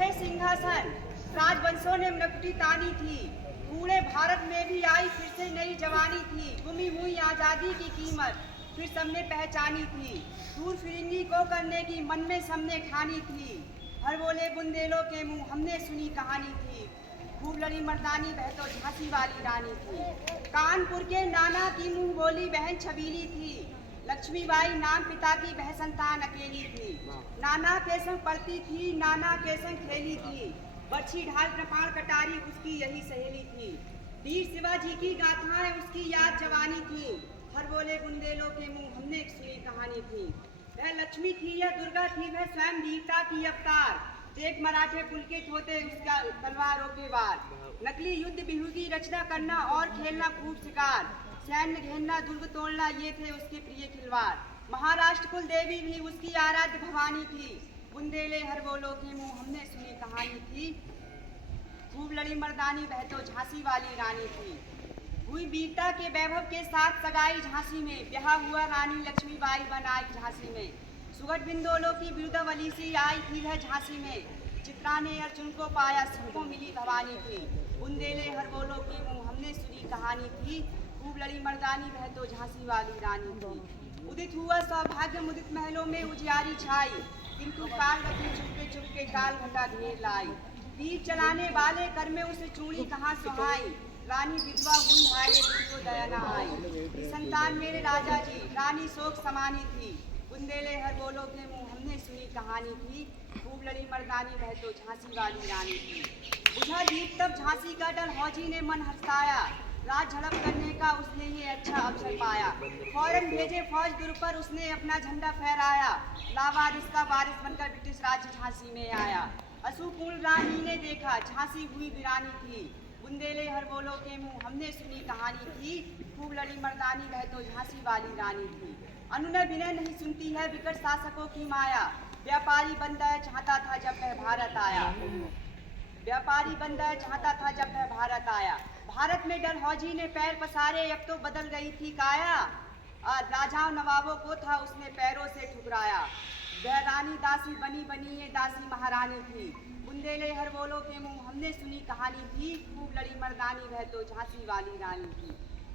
है सिंहासन, राजवंशों ने मुकुटी तानी थी। पूरे भारत में भी आई फिर से नई जवानी थी। गुमी हुई आजादी की कीमत फिर सबने पहचानी थी। दूर फिरंगी को करने की मन में सबने ठानी थी। हर बोले बुंदेलों के मुंह हमने सुनी कहानी थी। खूब लड़ी मर्दानी वह तो झांसी वाली रानी थी। कानपुर के नाना की मुंह बोली बहन छबीली थी। लक्ष्मीबाई नाम पिता की वह संतान अकेली थी। नाना के संग पढ़ती थी, नाना के संग खेली थी। बरछी ढाल कृपाण कटारी उसकी यही सहेली थी। वीर शिवाजी की गाथाएं उसकी याद जवानी थी। हर बोले बुंदेलों के मुंह हमने सुनी कहानी थी। वह लक्ष्मी थी या दुर्गा थी, वह स्वयं वीरता की अवतार। देख मराठे पुलकित होते उसका तलवारों के वार। नकली युद्ध बिहू की रचना करना और खेलना खूब शिकार। सैन्य घेरना दुर्ग तोड़ना ये थे उसके प्रिय खिलवाड़। महाराष्ट्र कुल देवी भी उसकी आराध्य भवानी थी। बुंदेले हर बोलो के मुंह हमने सुनी कहानी थी। खूब लड़ी मर्दानी वह तो झांसी वाली रानी थी। हुई वीरता के वैभव के साथ सगाई झांसी में। ब्याह हुआ रानी लक्ष्मीबाई बन आई झांसी में। सुगढ़ बिंदोलों की बिरुदावली सी आई थी वह झांसी में। चित्रा ने अर्जुन को पाया, सबको मिली भवानी थी। बुंदेले हर बोलो के मुंह हमने सुनी कहानी थी। खूब लड़ी मर्दानी वह तो झांसी वाली रानी थी। उदित हुआ सौभाग्य मुदित महलों में उजियारी छाई। किंतु काल गति चुपके चुपके काल घटा ढेर लाई। तीर चलाने वाले कर में उसे चूड़ी कहाँ सुहाई। रानी विधवा हुई हाय तुझको दया न आई। संतान मेरे राजा जी रानी शोक समानी थी। बुंदेले हर बोलो के मुंह हमने सुनी कहानी थी। खूब लड़ी मर्दानी वह तो झांसी वाली रानी थी। बुझा दीप तब झांसी का डर फौजी ने मन हर्षाया। राज झड़प करने का उसने ये अच्छा अवसर पाया। फौरन भेजे फौज दुर पर उसने अपना झंडा फहराया। लावारिस का वारिस बनकर ब्रिटिश राज्य झांसी में आया। असूपूर्ण रानी ने देखा झांसी हुई वीरानी थी। बुंदेले हर बोलो के मुंह हमने सुनी कहानी थी। खूब लड़ी मर्दानी वह तो झांसी वाली रानी थी। अनुनय विनय नहीं सुनती है विकट शासकों की माया। व्यापारी बनना चाहता था जब वह भारत आया। व्यापारी बनना चाहता था जब वह भारत आया। भारत में डलहौजी ने पैर पसारे, अब तो बदल गई थी काया। राजाओं नवाबों को था उसने पैरों से ठुकराया। वह रानी दासी बनी बनी ये दासी महारानी थी। बुंदेले हर बोलो के मुंह हमने सुनी कहानी थी। खूब लड़ी मर्दानी वह तो झांसी वाली रानी थी।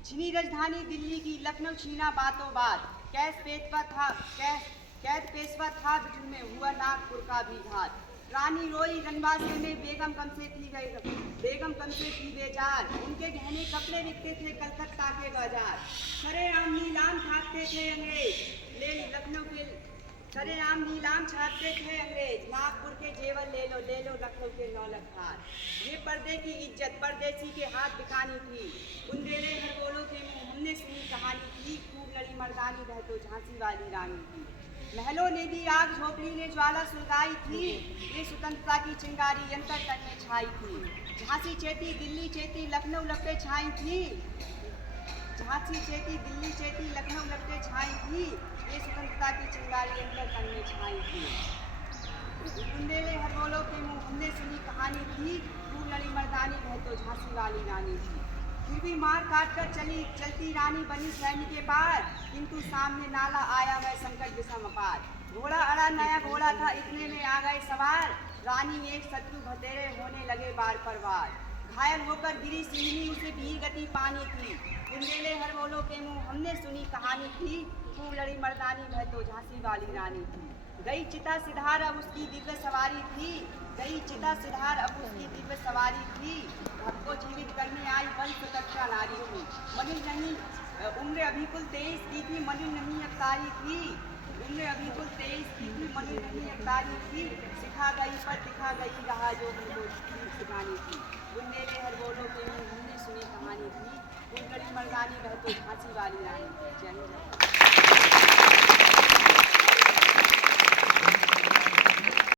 छीनी राजधानी दिल्ली की, लखनऊ छीना बातों बात। कैद पेशवा था बिठूर में, हुआ नागपुर का भी घात। रानी रोई रनवासे में, बेगम कम से थी बेजार। उनके गहने कपड़े बिकते थे कलकत्ता के बाजार। सरेआम नीलाम छापते थे अंग्रेज, सरेआम नीलाम छापते थे अंग्रेज। नागपुर के जेवर ले लो लखनऊ के नौलख हार। ये पर्दे की इज्जत परदेसी के हाथ बिकानी थी। बुंदेले हर बोलो के मुंह हमने सुनी कहानी थी। खूब लड़ी मर्दानी वह तो झांसी वाली रानी थी। महलों ने भी आग, झोपड़ी ने ज्वाला सुलगाई थी। ये स्वतंत्रता की चिंगारी यंत्र तक में छाई थी। झांसी चेती दिल्ली चेती लखनऊ लपटे छाई थी। झांसी चेती दिल्ली चेती लखनऊ लपटे छाई थी। ये स्वतंत्रता की चिंगारी यंत्र तक में छाई थी। बुंदेले हर बोलो के मुंह हमने सुनी कहानी थी। खूब लड़ी मर्दानी वह तो झांसी वाली रानी थी। फिर भी मार काट कर चलती रानी बनी सैन्य के पार। किंतु सामने नाला आया वह संकट विषम अपार। घोड़ा अड़ा नया घोड़ा था, इतने में आ गए सवार। रानी एक शत्रु भतेरे होने लगे बार पर वार। घायल होकर गिरी सिंहनी, उसे वीर गति पानी थी। बुंदेले हर बोलो के मुंह हमने सुनी कहानी थी। खूब लड़ी मर्दानी वह तो झांसी वाली रानी थी। गई चिता सिधार अब उसकी दिव्य सवारी थी। गई चिता सिधार अब उसकी दिव्य सवारी थी। सबको जीवित करने आई बल सुतक्षा नारी थी। मलिन नहीं उम्र अभी कुल 23 की थी, मलिन नहीं अवतारी थी। उम्र अभी कुल 23 की थी, मलिन नहीं अवतारी थी। सिखा गई पर दिखा गई रहा जो उनको सिखानी थी। बुंदेले हर बोलो के मुंह हमने सुनी कहानी थी। खूब लड़ी मर्दानी वह तो झांसी वाली रानी थी। जय हिंद।